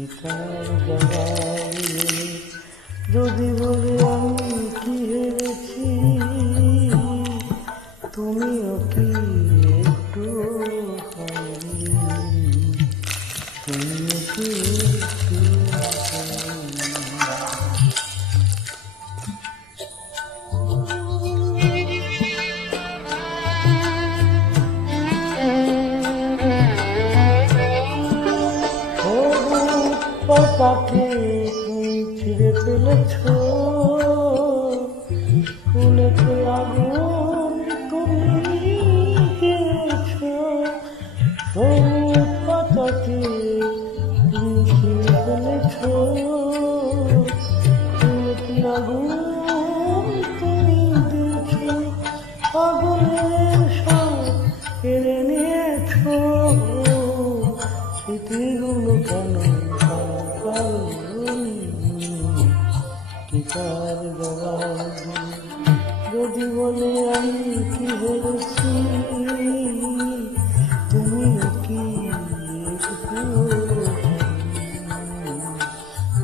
পিতার জবাবে যদি বলে আমি কি হেরেছি, তুমিও কি একটু হয়নি, তুমিও কি একটু পাতাকে তুমি ছিঁড়ে ফেলেছ, ফুলেতে আগুন তুমি দিয়েছ। সবুজ পাতাকে তুমি ছিঁড়ে ফেলেছ, ফুলেতে আগুন তুমি দিয়েছ। আগুনের সব কেড়ে নিয়েছ, স্মৃতিগুলো কেন পিতার জবাবে যদি বলে আমি কি হেরেছি, তুমিও কি একটু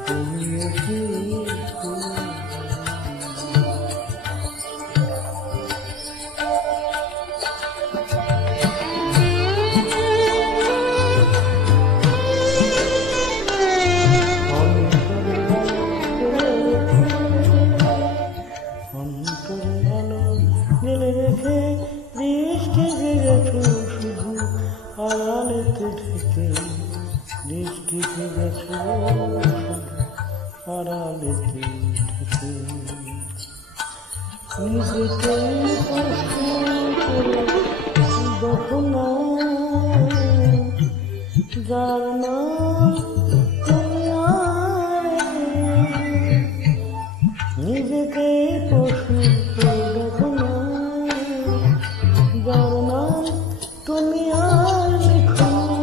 তুমিও কি একটু জেলে রেখে দৃষ্টি ভেজেছ শুধু আড়ালেতে ঢেকে, দৃষ্টি ভেজেছ শুধু আড়ালেতে ঢেকে। নিজেকেই প্রশ্ন করে দেখো না, যার নাম নিজেকেই প্রশ্ন করে দেখো না, যার নাম তুমি আর লিখো না।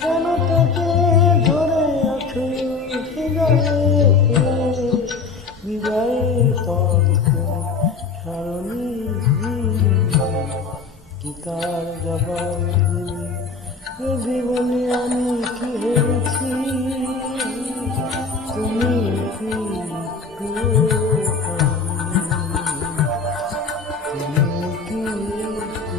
কেন তাকে ধরে আছো বিদায়ের পথ সারণী, কি তার জবাব যদি বলি আমি কি হেরেছি, তুমি কি একটু তুমি কি একটু